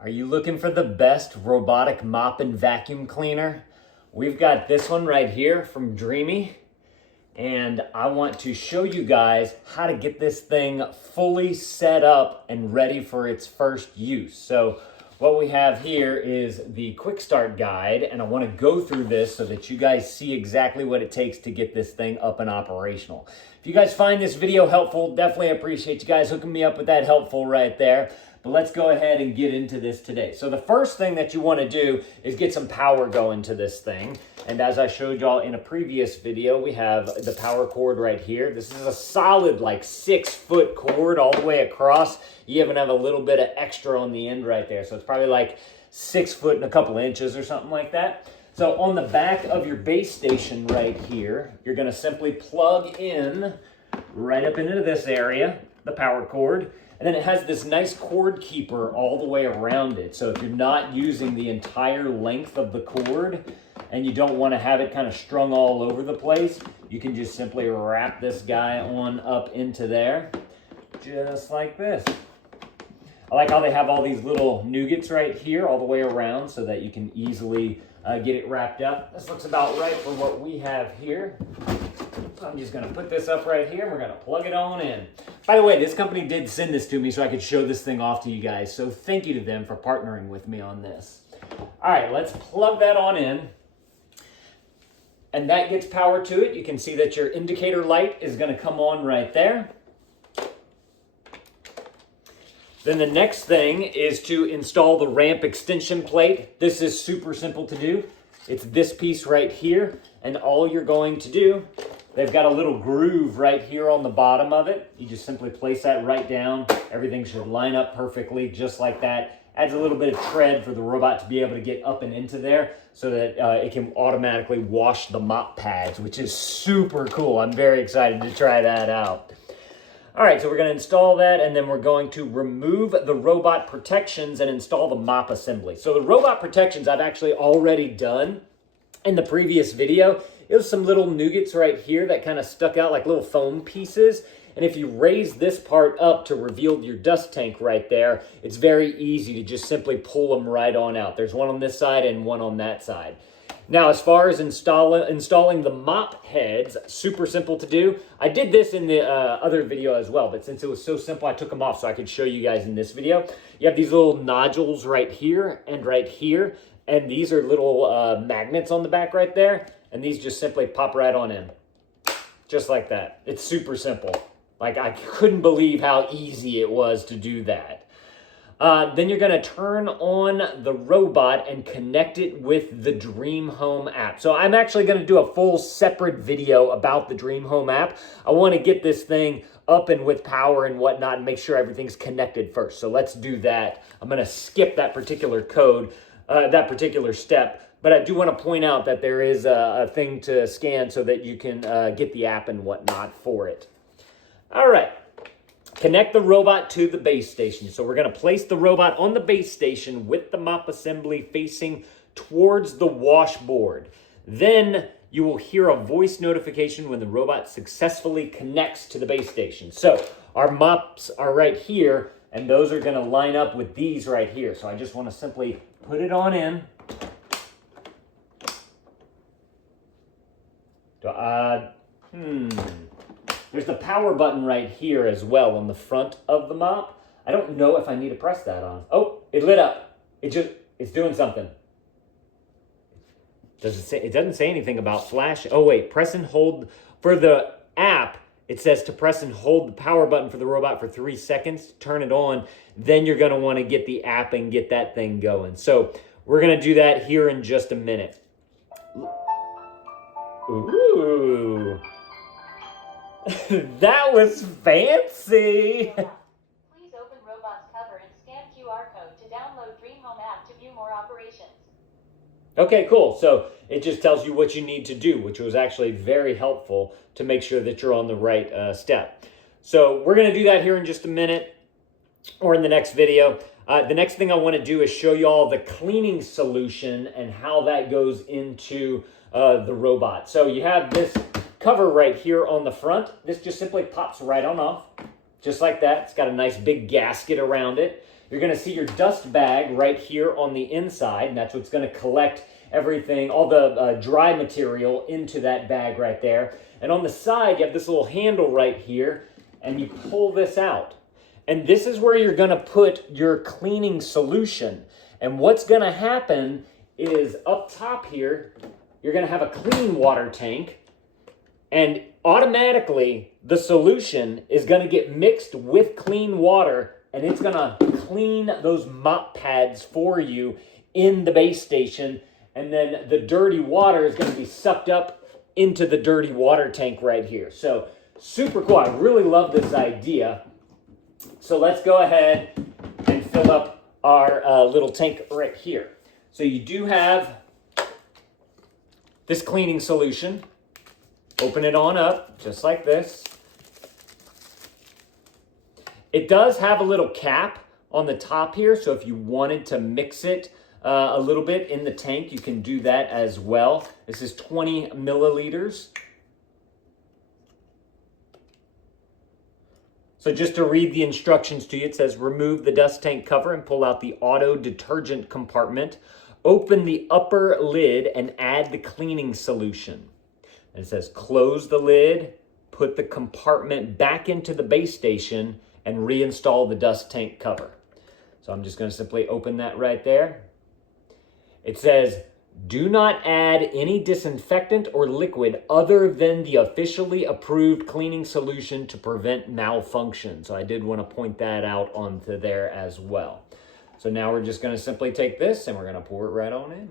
Are you looking for the best robotic mop and vacuum cleaner? We've got this one right here from Dreamy, and I want to show you guys how to get this thing fully set up and ready for its first use. So what we have here is the quick start guide, and I want to go through this so that you guys see exactly what it takes to get this thing up and operational. If you guys find this video helpful, definitely appreciate you guys hooking me up with that helpful right there. But let's go ahead and get into this today. So the first thing that you want to do is get some power going to this thing. And as I showed y'all in a previous video, we have the power cord right here. This is a solid like 6-foot cord all the way across. You even have a little bit of extra on the end right there. So it's probably like 6 foot and a couple inches or something like that. So on the back of your base station right here, you're going to simply plug in right up into this area, the power cord. And then it has this nice cord keeper all the way around it. So if you're not using the entire length of the cord and you don't want to have it kind of strung all over the place, you can just simply wrap this guy on up into there, just like this. I like how they have all these little nougats right here all the way around so that you can easily get it wrapped up. This looks about right for what we have here. So I'm just going to put this up right here and we're going to plug it on in. By the way, this company did send this to me so I could show this thing off to you guys. So thank you to them for partnering with me on this. All right, let's plug that on in. And that gets power to it. You can see that your indicator light is going to come on right there. Then the next thing is to install the ramp extension plate. This is super simple to do. It's this piece right here. And all you're going to do, they've got a little groove right here on the bottom of it. You just simply place that right down. Everything should line up perfectly just like that. Adds a little bit of tread for the robot to be able to get up and into there so that it can automatically wash the mop pads, which is super cool. I'm very excited to try that out. All right, so we're going to install that, and then we're going to remove the robot protections and install the mop assembly. So the robot protections I've actually already done in the previous video. It was some little nougats right here that kind of stuck out like little foam pieces. And if you raise this part up to reveal your dust tank right there, it's very easy to just simply pull them right on out. There's one on this side and one on that side. Now, as far as installing the mop heads, super simple to do. I did this in the other video as well, but since it was so simple, I took them off so I could show you guys in this video. You have these little nodules right here and right here, and these are little magnets on the back right there, and these just simply pop right on in, just like that. It's super simple. Like, I couldn't believe how easy it was to do that. Then you're going to turn on the robot and connect it with the Dream Home app. So I'm actually going to do a full separate video about the Dream Home app. I want to get this thing up and with power and whatnot and make sure everything's connected first. So let's do that. I'm going to skip that particular code, that particular step. But I do want to point out that there is a thing to scan so that you can get the app and whatnot for it. All right. Connect the robot to the base station. So we're going to place the robot on the base station with the mop assembly facing towards the washboard. Then you will hear a voice notification when the robot successfully connects to the base station. So our mops are right here, and those are going to line up with these right here. So I just want to simply put it on in. There's the power button right here as well on the front of the mop. I don't know if I need to press that on. Oh, it lit up. It's doing something. It doesn't say anything about flash. Oh wait, press and hold for the app. It says to press and hold the power button for the robot for 3 seconds, turn it on. Then you're going to want to get the app and get that thing going. So we're going to do that here in just a minute. Ooh. That was fancy! Please open robot's cover and scan QR code to download Dream Home app to view more operations. Okay, cool. So it just tells you what you need to do, which was actually very helpful to make sure that you're on the right step. So we're going to do that here in just a minute or in the next video. The next thing I want to do is show you all the cleaning solution and how that goes into the robot. So you have this cover right here on the front. This just simply pops right on off, just like that. It's got a nice big gasket around it. you're going to see your dust bag right here on the inside, and that's what's going to collect everything, all the dry material into that bag right there. And on the side, you have this little handle right here, and you pull this out. And this is where you're going to put your cleaning solution. And what's going to happen is up top here, you're going to have a clean water tank, and automatically the solution is going to get mixed with clean water, and it's going to clean those mop pads for you in the base station. And then the dirty water is going to be sucked up into the dirty water tank right here. So super cool. I really love this idea. So let's go ahead and fill up our little tank right here. So you do have this cleaning solution. Open it on up, just like this. It does have a little cap on the top here, so if you wanted to mix it a little bit in the tank, you can do that as well. This is 20 milliliters. So just to read the instructions to you, it says remove the dust tank cover and pull out the auto detergent compartment. Open the upper lid and add the cleaning solution. And it says close the lid, put the compartment back into the base station, and reinstall the dust tank cover. So I'm just going to simply open that right there. It says, do not add any disinfectant or liquid other than the officially approved cleaning solution to prevent malfunction. So I did want to point that out onto there as well. So now we're just going to simply take this and we're going to pour it right on in.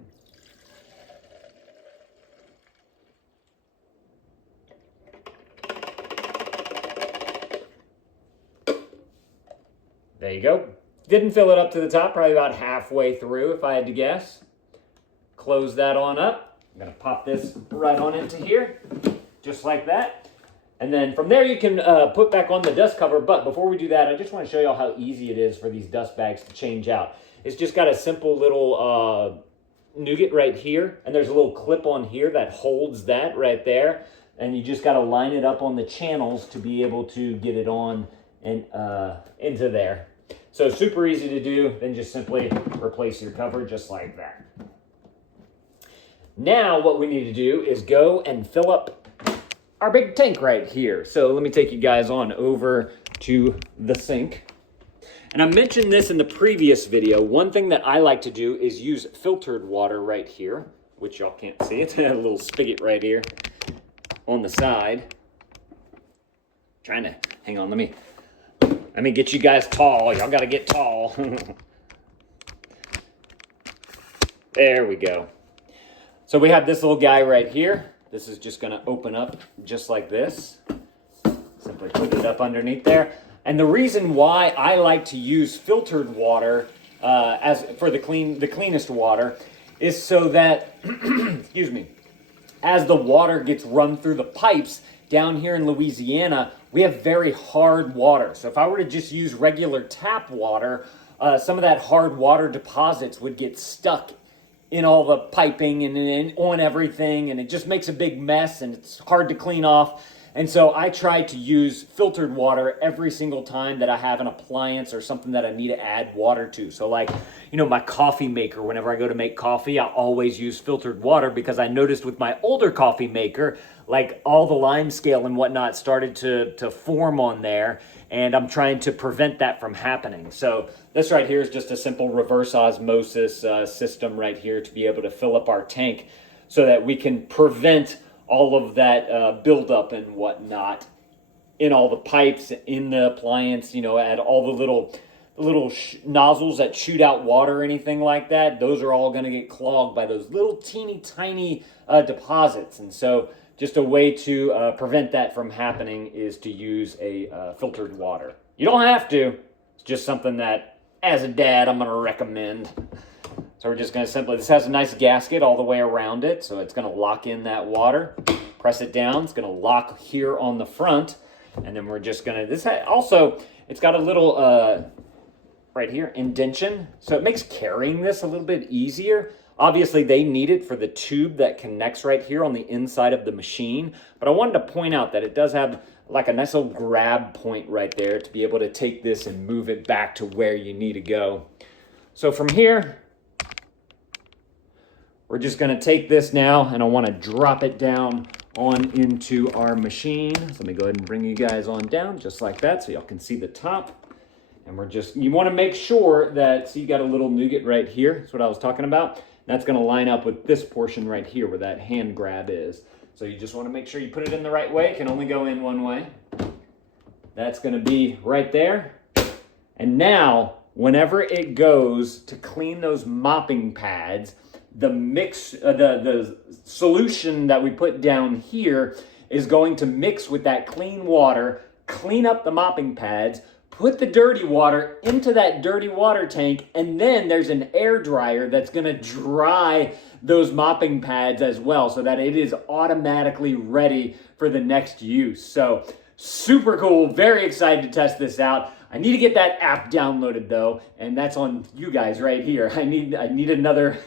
There you go. Didn't fill it up to the top, probably about halfway through if I had to guess. Close that on up. I'm going to pop this right on into here, just like that. And then from there you can put back on the dust cover. But before we do that, I just want to show you all how easy it is for these dust bags to change out. It's just got a simple little nougat right here. And there's a little clip on here that holds that right there. And you just got to line it up on the channels to be able to get it on and into there. So super easy to do. Then just simply replace your cover just like that. Now what we need to do is go and fill up our big tank right here. So let me take you guys on over to the sink. And I mentioned this in the previous video. One thing that I like to do is use filtered water right here, which y'all can't see. It's a little spigot right here on the side. Trying to, hang on, let me get you guys tall. Y'all got to get tall. There we go. So we have this little guy right here. This is just going to open up just like this. Simply put it up underneath there. And the reason why I like to use filtered water as for the cleanest water is so that, excuse me, as the water gets run through the pipes down here in Louisiana, we have very hard water. So if I were to just use regular tap water, some of that hard water deposits would get stuck in all the piping and on everything, and it just makes a big mess and it's hard to clean off. And so I try to use filtered water every single time that I have an appliance or something that I need to add water to. So like, you know, my coffee maker, whenever I go to make coffee, I always use filtered water because I noticed with my older coffee maker, like all the lime scale and whatnot started to form on there, and I'm trying to prevent that from happening. So this right here is just a simple reverse osmosis system right here to be able to fill up our tank so that we can prevent all of that buildup and whatnot in all the pipes, in the appliance, you know, at all the little nozzles that shoot out water or anything like that. Those are all going to get clogged by those little teeny tiny deposits. And so just a way to prevent that from happening is to use a filtered water. You don't have to. It's just something that, as a dad, I'm going to recommend. So we're just going to simply, this has a nice gasket all the way around it, so it's going to lock in that water. Press it down, it's going to lock here on the front, and then we're just going to, also, it's got a little, right here, indention, so it makes carrying this a little bit easier. Obviously, they need it for the tube that connects right here on the inside of the machine, but I wanted to point out that it does have like a nice little grab point right there to be able to take this and move it back to where you need to go. So from here, we're just going to take this now, and I want to drop it down on into our machine. So let me go ahead and bring you guys on down just like that so y'all can see the top. And you want to make sure that, see, you got a little nougat right here. That's what I was talking about. That's going to line up with this portion right here where that hand grab is. So you just want to make sure you put it in the right way. It can only go in one way. That's going to be right there. And now, whenever it goes to clean those mopping pads, the solution that we put down here is going to mix with that clean water, clean up the mopping pads, put the dirty water into that dirty water tank, and then there's an air dryer that's going to dry those mopping pads as well so that it is automatically ready for the next use. So super cool, very excited to test this out. I need to get that app downloaded though, and that's on you guys right here. I need another,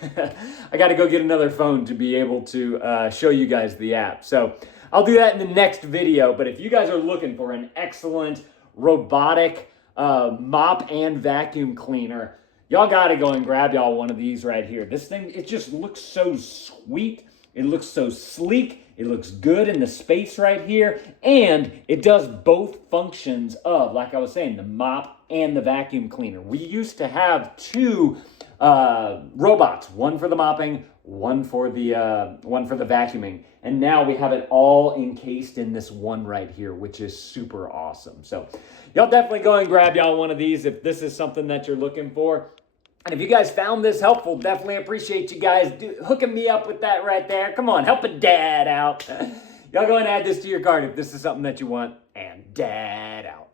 I got to go get another phone to be able to show you guys the app. So I'll do that in the next video, but if you guys are looking for an excellent robotic mop and vacuum cleaner, y'all got to go and grab y'all one of these right here. This thing, it just looks so sweet. It looks so sleek. It looks good in the space right here. And it does both functions of, like I was saying, the mop and the vacuum cleaner. We used to have two robots, one for the mopping, one for the vacuuming. And now we have it all encased in this one right here, which is super awesome. So y'all definitely go and grab y'all one of these if this is something that you're looking for. And if you guys found this helpful, definitely appreciate you guys hooking me up with that right there. Come on, help a dad out. Y'all go and add this to your cart if this is something that you want. And dad out.